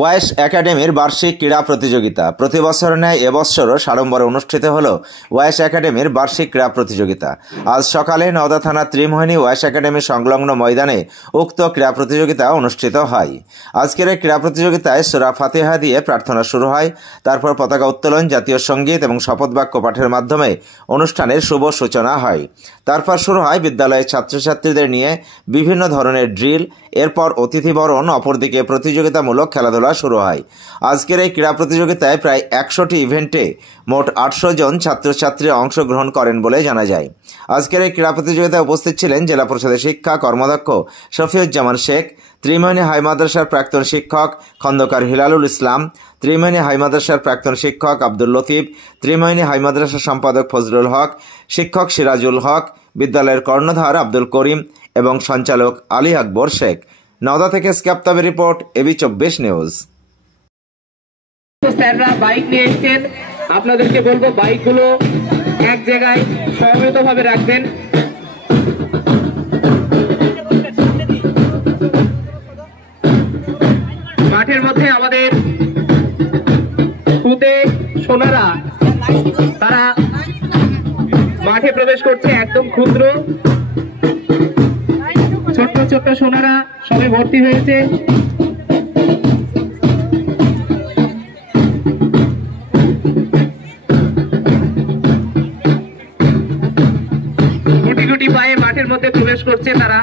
Wise একাডেমির বার্ষিক ক্রীড়া প্রতিযোগিতা। প্রতি বছর ন্যায় এবছরও সাড়ম্বরে অনুষ্ঠিত হল ওয়াইস একাডেমির বার্ষিক ক্রীড়া প্রতিযোগিতা। আজ সকালে নওদা থানা ত্রিমোহিনী ওয়াইস একাডেমি সংলগ্ন ময়দানে উক্ত ক্রীড়া প্রতিযোগিতা অনুষ্ঠিত হয়। আজকের এই ক্রীড়া প্রতিযোগিতায় সূরা ফাতিহা দিয়ে প্রার্থনা শুরু হয়। তারপর পতাকা উত্তোলন, জাতীয় সঙ্গীত এবং শপথ বাক্য পাঠের মাধ্যমে অনুষ্ঠানের শুভ সূচনা হয়। তারপর শুরু হয় বিদ্যালয়ের ছাত্রছাত্রীদের নিয়ে বিভিন্ন ধরনের ড্রিল। এরপর অতিথি বরণ, অপরদিকে প্রতিযোগিতামূলক খেলাধুলা শুরু হয়। আজকের এই ক্রীড়া প্রতিযোগিতায় প্রায় 100টি ইভেন্টে মোট 800 জন ছাত্রছাত্রী অংশগ্রহণ করেন বলে জানা যায়। আজকের এই ক্রীড়া প্রতিযোগিতায় উপস্থিত ছিলেন জেলা পরিষদের শিক্ষা কর্মাধ্যক্ষ শফিউজ্জামান শেখ, ত্রিমোহিনী হাই মাদ্রাসার প্রাক্তন শিক্ষক খন্দকার হিলালুল ইসলাম, ত্রিমোহিনী হাই মাদ্রাসার প্রাক্তন শিক্ষক আব্দুল লতিফ, ত্রিমোহিনী হাই মাদ্রাসার সম্পাদক ফজলুল হক, শিক্ষক সিরাজুল হক, বিদ্যালয়ের কর্ণধার আব্দুল করিম এবং সঞ্চালক আলী আকবর শেখ। নওদা থেকে স্ক্যাপ্তাবের রিপোর্ট, এবি 24 নিউজ। স্যাররা বাইক নিয়ে এসেছেন, আপনাদেরকে বলবো বাইকগুলো এক জায়গায় সমবেতভাবে রাখবেন। মাঠের মধ্যে আমাদের খুদে সোনারা তারা মাঠে প্রবেশ করছে, একদম ক্ষুদ্র ছোট্ট ছোট্ট সোনারা সবে ভর্তি হয়েছে। গুটি গুটি পায়ে মাঠের মধ্যে প্রবেশ করছে তারা।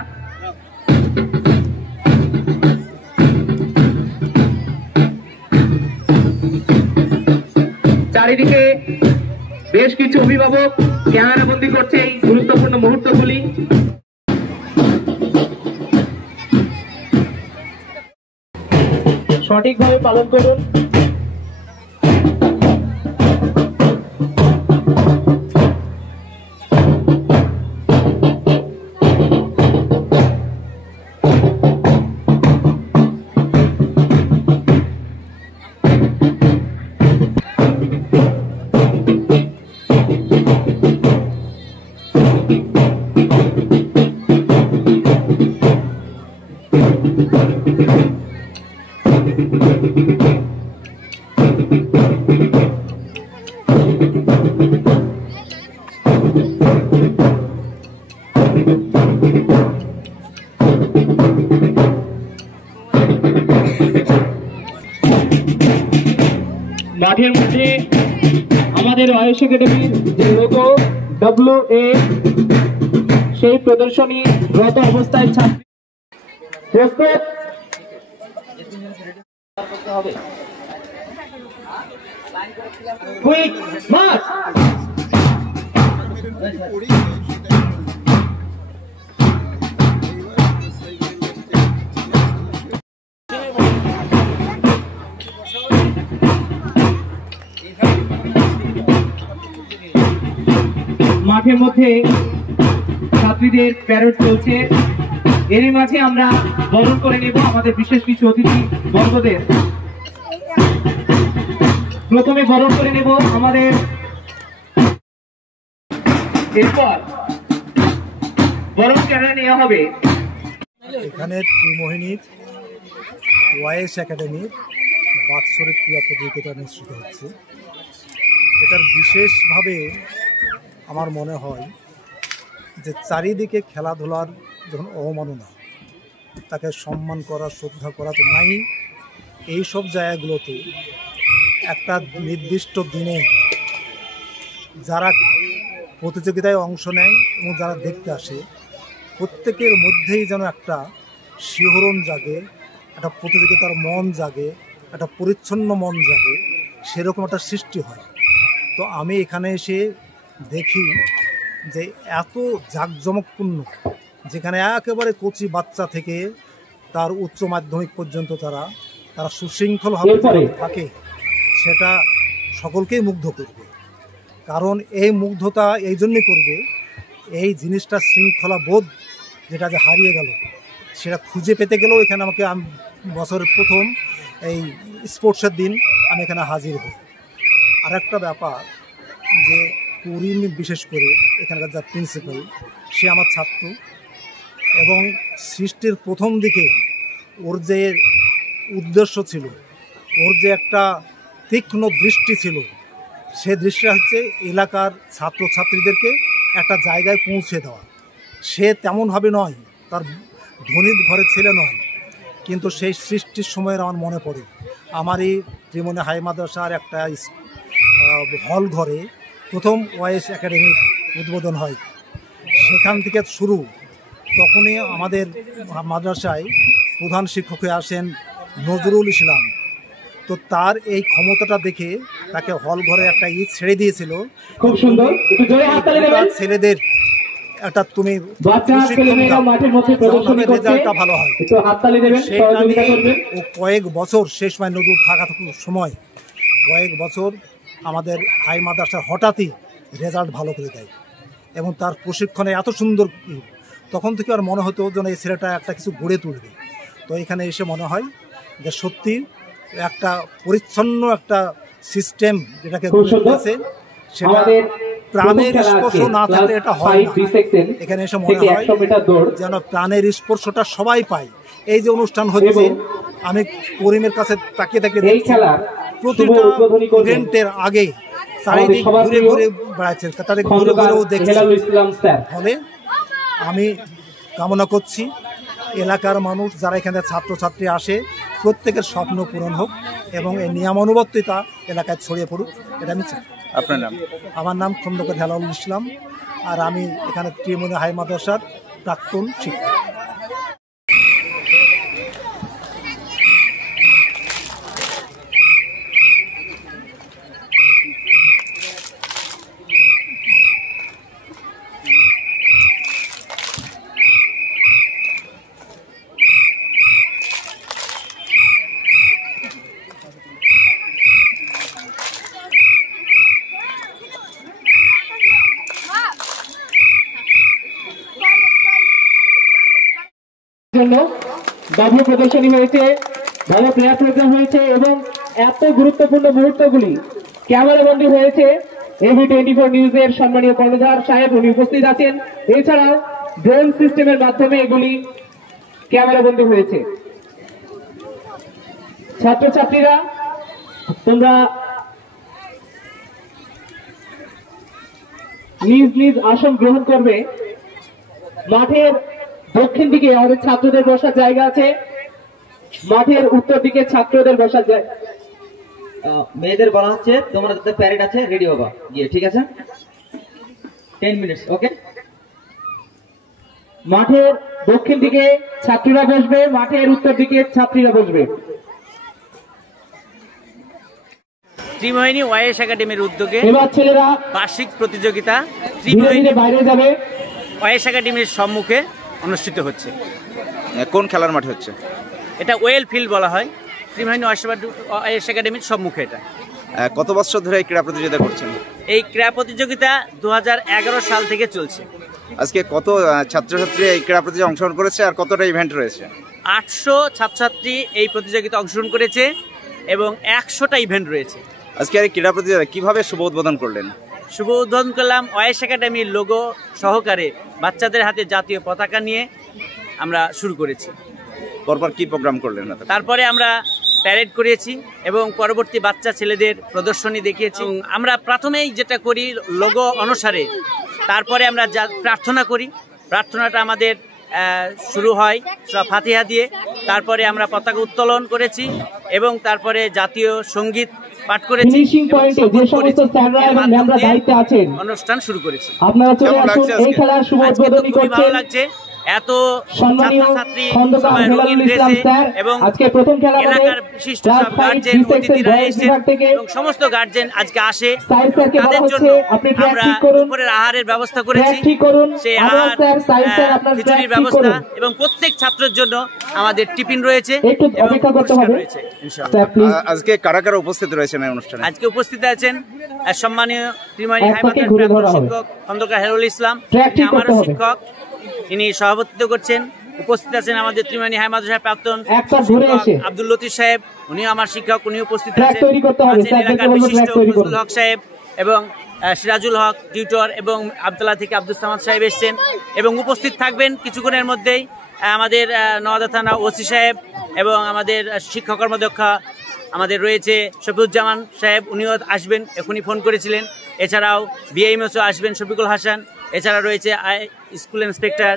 চারিদিকে বেশ কিছু অভিভাবক ক্যামেরাবন্দি করছে এই গুরুত্বপূর্ণ মুহূর্তগুলি। সঠিকভাবে পালন করুন। মাঠের মধ্যে আমাদের ওয়াইস একাডেমির যে লোগো WA সেই প্রদর্শনী রত অবস্থায় ছাত্র প্রস্তুত। Quick March. মাঠের মধ্যে ছাত্রীদের প্যারেড চলছে, এরই মাঝে আমরা বরণ করে নেব আমাদের বিশেষ কিছু অতিথি বর্গদের। প্রথমে বরণ করে নেব আমাদের, এরপর বরণ কেড়ে নেওয়া হবে। এখানে ত্রিমোহিনীর ওয়াইস একাডেমির বাৎসরিক ক্রীড়া প্রতিযোগিতা অনুষ্ঠিত হচ্ছে। এটার বিশেষভাবে আমার মনে হয় যে চারিদিকে খেলাধুলার যখন অবমাননা, তাকে সম্মান করা, শ্রদ্ধা করা তো নাই। এই সব জায়গাগুলোতে একটা নির্দিষ্ট দিনে যারা প্রতিযোগিতায় অংশ নেয় এবং যারা দেখতে আসে, প্রত্যেকের মধ্যেই যেন একটা শিহরণ জাগে, একটা প্রতিযোগিতার মন জাগে, একটা পরিচ্ছন্ন মন জাগে, সেরকম একটা সৃষ্টি হয়। তো আমি এখানে এসে দেখি যে এত জাঁকজমকপূর্ণ, যেখানে একেবারে কচি বাচ্চা থেকে তার উচ্চ মাধ্যমিক পর্যন্ত তারা সুশৃঙ্খলভাবে থাকে, সেটা সকলকেই মুগ্ধ করবে। কারণ এই মুগ্ধতা এই জন্যই করবে, এই জিনিসটা শৃঙ্খলা বোধ যেটা যে হারিয়ে গেল, সেটা খুঁজে পেতে গেলেও এখানে আমাকে বছরের প্রথম এই স্পোর্টসের দিন আমি এখানে হাজির হই। আর একটা ব্যাপার যে করিম বিশেষ করে এখানকার যা প্রিন্সিপাল, সে আমার ছাত্র এবং সৃষ্টির প্রথম দিকে ওর যে উদ্দেশ্য ছিল ওর যে একটা তীক্ষ্ণ দৃষ্টি ছিল, সে দৃষ্টিটা হচ্ছে এলাকার ছাত্রছাত্রীদেরকে একটা জায়গায় পৌঁছে দেওয়া। সে তেমনভাবে নয়, তার ধনী ঘরের ছেলে নয়, কিন্তু সেই সৃষ্টির সময়ের আমার মনে পড়ে আমার এই ত্রিমোহনী হাই মাদ্রাসার একটা হল ঘরে প্রথম ওয়াইএস একাডেমির উদ্বোধন হয়। সেখান থেকে শুরু। তখনই আমাদের মাদ্রাসায় প্রধান শিক্ষক হয়ে আসেন নজরুল ইসলাম। তো তার এই ক্ষমতাটা দেখে তাকে হল ঘরে একটা ছেড়ে দিয়েছিল, খুব সুন্দর, ছেলেদের একটা তুমি রেজাল্টটা ভালো হয়। ও কয়েক বছর শেষ সময় নজরুল থাকা সময় কয়েক বছর আমাদের হাই মাদ্রাসার হঠাৎই রেজাল্ট ভালো করে দেয় এবং তার প্রশিক্ষণে এত সুন্দর। তখন থেকে আর মনে হতো যেন এই ছেলেটা একটা কিছু গড়ে তুলবে। তো এখানে এসে মনে হয় যে সত্যি একটা পরিচ্ছন্ন একটা সিস্টেম যেটাকে গড়েছে, সেটা প্রাণের স্পর্শ না থাকলে এটা হয় না। এখানে এসে মনে হয় যেন প্রাণের স্পর্শটা সবাই পায়। এই যে অনুষ্ঠান হচ্ছে, আমি করিমের কাছে তাকিয়ে তাকিয়ে দেখছি প্রতিটা ইভেন্টের আগে চারিদিক ঘুরে ঘুরে বেড়াচ্ছে, তাদের ঘুরে ঘুরেও দেখছি। ফলে আমি কামনা করছি এলাকার মানুষ যারা এখানে ছাত্রছাত্রী আসে প্রত্যেকের স্বপ্ন পূরণ হোক এবং এই নিয়মানুবর্তিতা এলাকায় ছড়িয়ে পড়ুক, এটা আমি চাই। আপনার নাম? আমার নাম খন্দকার হেলালুল ইসলাম, আর আমি এখানে ত্রিমোহনী হাই মাদ্রাসার প্রাক্তন শিক্ষক। জন্য বাবু প্রদর্শনী হয়েছে, ভালো প্লেয়ার প্রোগ্রাম হয়েছে এবং এত গুরুত্বপূর্ণ মুহূর্তগুলি ক্যামেরাবন্দি হয়েছে। এবি24 নিউজের সম্মানীয় কর্ণধার সাহেব উনি উপস্থিত আছেন। এছাড়াও ড্রোন সিস্টেমের মাধ্যমে এগুলি ক্যামেরাবন্দি হয়েছে। ছাত্রছাত্রীরা তোমরা নিজ নিজ আসন গ্রহণ করবে। মাঠের দক্ষিণ দিকে আমাদের ছাত্রদের বসার জায়গা আছে, মাঠের উত্তর দিকে ছাত্রদের বসার জায়গা। মেয়েদের বলা হচ্ছে তোমরা যাতে প্যারেড আছে রেডি হবা গিয়ে, ঠিক আছে? 10 মিনিটস, ওকে? মাঠের দক্ষিণ দিকে ছাত্রীরা বসবে, মাঠের উত্তর দিকে ছাত্রীরা বসবে। ত্রিমোহিনী ওয়াইএস একাডেমির উদ্যোগে এবার ছেলেরা বার্ষিক প্রতিযোগিতা ত্রিমোহিনী বাইরে যাবে, ওয়াইএস একাডেমির সম্মুখে অনুষ্ঠিত হচ্ছে। কোন খেলার মাঠে হচ্ছে? এটা ওয়েল ফিল্ড বলা হয়, ত্রিমোহিনী ওয়াইএস একাডেমির সম্মুখে। এটা কত বছর ধরে এই ক্রীড়া প্রতিযোগিতা করছেন? এই ক্রীড়া প্রতিযোগিতা 2011 সাল থেকে চলছে। আজকে কত ছাত্রছাত্রী এই ক্রীড়া প্রতিযোগিতায় অংশগ্রহণ করেছে আর কতটা ইভেন্ট রয়েছে? 800 ছাত্রছাত্রী এই প্রতিযোগিতা অংশগ্রহণ করেছে এবং 100টা ইভেন্ট রয়েছে। আজকে এই ক্রীড়া প্রতিযোগিতা কিভাবে শুভ উদ্বোধন করলেন? শুভ উদ্বোধন করলাম ওয়াইএস একাডেমির লোগো সহকারে বাচ্চাদের হাতে জাতীয় পতাকা নিয়ে আমরা শুরু করেছি। পরপর কি প্রোগ্রাম করলেন? তারপরে আমরা প্যারেড করিয়েছি এবং পরবর্তী বাচ্চা ছেলেদের প্রদর্শনী দেখিয়েছি। আমরা প্রথমেই যেটা করি লোগো অনুসারে, তারপরে আমরা প্রার্থনা করি। প্রার্থনাটা আমাদের শুরু হয় সূরা ফাতিহা দিয়ে, তারপরে আমরা পতাকা উত্তোলন করেছি এবং তারপরে জাতীয় সঙ্গীত পাঠ করেছি। অনুষ্ঠান শুরু করেছি। আপনারা চলে আসুন, এই খেলার শুভ উদ্বোধনী করছেন। ভালো লাগছে, এত ছাত্রছাত্রী রঙিন ড্রেসে এবং আজকে প্রথম খেলা এলাকার বিশিষ্ট সব গার্জেন অতিথিরা এসেছেন এবং সমস্ত গার্জেন আজকে আসে। তাদের জন্য আমরা দুপুরের আহারের ব্যবস্থা করেছি, সেই আহার খিচুড়ির ব্যবস্থা এবং প্রত্যেক ছাত্রের জন্য আমাদের টিফিন রয়েছে। আজকে কারা কারা উপস্থিত রয়েছেন এই অনুষ্ঠানে? আজকে উপস্থিত আছেন সম্মানীয় ত্রিমোহিনী হাই মাদ্রাসার শিক্ষক খন্দকার হেলালুল ইসলাম, আমারও শিক্ষক, ইনি সভাপতিত্ব করছেন। উপস্থিত আছেন আমাদের ত্রিমোহিনী হাই মাদ্রাসার প্রাক্তন আব্দুল লতিফ সাহেব, উনিও আমার শিক্ষক, উনি উপস্থিত আছেন। এলাকার বিশিষ্ট ফজলুল হক সাহেব এবং সিরাজুল হক টিউটর এবং আবদুল্লাহ থেকে আব্দুল সামাদ সাহেব এসছেন এবং উপস্থিত থাকবেন কিছুক্ষণের মধ্যেই আমাদের নওদা থানা ওসি সাহেব এবং আমাদের শিক্ষা কর্মদক্ষ আমাদের রয়েছে শফিউজ্জামান সাহেব, উনিও আসবেন, এখনই ফোন করেছিলেন। এছাড়াও বিআইএমএসও আসবেন শফিকুল হাসান। এছাড়া রয়েছে স্কুল ইন্সপেক্টর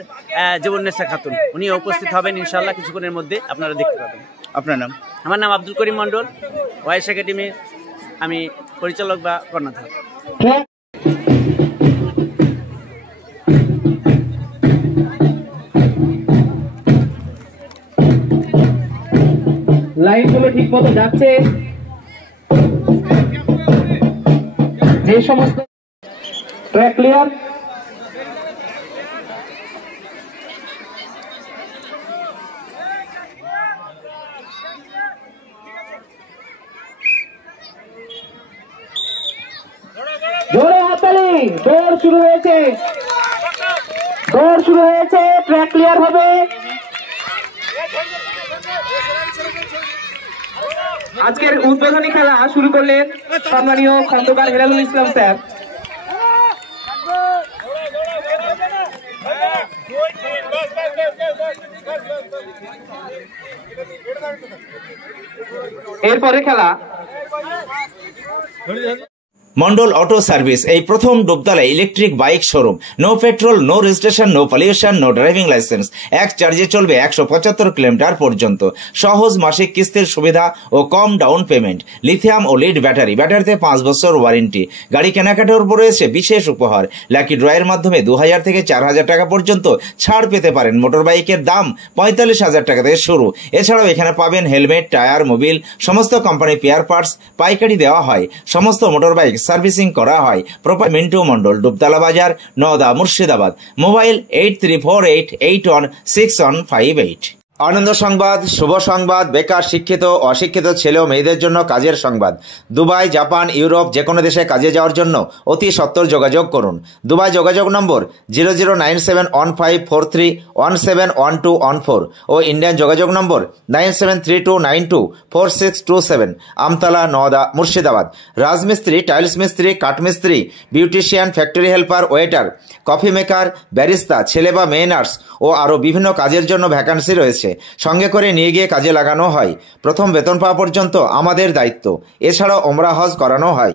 জীবনেসা খাতুন, উনিও উপস্থিত হবেন ইনশাল্লাহ কিছুক্ষণের মধ্যে, আপনারা দেখতে পাবেন। আপনার নাম? আমার নাম আব্দুল করিম মন্ডল, ওয়াইএস একাডেমির আমি পরিচালক বা কর্ণধার। লাইনগুলো ঠিক মতো যাচ্ছে, যে সমস্ত ট্র্যাক ক্লিয়ার। জোরে হাততালি, দৌড় শুরু হয়েছে, দৌড় শুরু হয়েছে, ট্র্যাক ক্লিয়ার হবে। আজকের উদ্বোধনী খেলা শুরু করলেন সম্মানীয় খন্দকার হেলালুল ইসলাম স্যার। এরপরে খেলা মন্ডল অটো সার্ভিস এই প্রথম Dubtala electric bike showroom. No petrol, no registration, no pollution, no driving license. এক চার্জে চলবে 175 কিলোমিটার পর্যন্ত। সহজ মাসিক কিস্তির সুবিধা ও কম ডাউন পেমেন্ট। লিথিয়াম ও লিড ব্যাটারি, ব্যাটারিতে 5 বছর ওয়ারেন্টি। গাড়ি কেনাকাটার উপর রয়েছে বিশেষ উপহার। লাকি ড্রয়ের মাধ্যমে 2000 থেকে 4000 টাকা পর্যন্ত ছাড় পেতে পারেন। মোটর বাইকের দাম 45,000 টাকা থেকে শুরু। এছাড়াও এখানে পাবেন হেলমেট, টায়ার, মোবিল, সমস্ত কোম্পানি পেয়ার পার্টস পাইকারি দেওয়া হয়। সমস্ত মোটর বাইক সার্ভিসিং করা হয়। প্রপার মিন্টু মন্ডল, ডুবতলা বাজার, নওদা, মুর্শিদাবাদ। মোবাইল 8348816158। আনন্দ সংবাদ, শুভ সংবাদ, বেকার, শিক্ষিত, অশিক্ষিত ছেলে ও মেয়েদের জন্য কাজের সংবাদ। দুবাই, জাপান, ইউরোপ যে কোনো দেশে কাজে যাওয়ার জন্য অতি সত্বর যোগাযোগ করুন। দুবাই যোগাযোগ নম্বর 00971543171214 ও ইন্ডিয়ান যোগাযোগ নম্বর 9732924627। আমতলা, নওদা, মুর্শিদাবাদ। রাজমিস্ত্রি, টাইলস মিস্ত্রি, কাঠমিস্ত্রি, beautician, factory helper, waiter, coffee maker, barista, ছেলে বা মেয়ে নার্স ও আরও বিভিন্ন কাজের জন্য ভ্যাকান্সি রয়েছে। সঙ্গে করে নিয়ে গিয়ে কাজে লাগানো হয়। প্রথম বেতন পাওয়া পর্যন্ত আমাদের দায়িত্ব। এছাড়াও ওমরা হজ করানো হয়।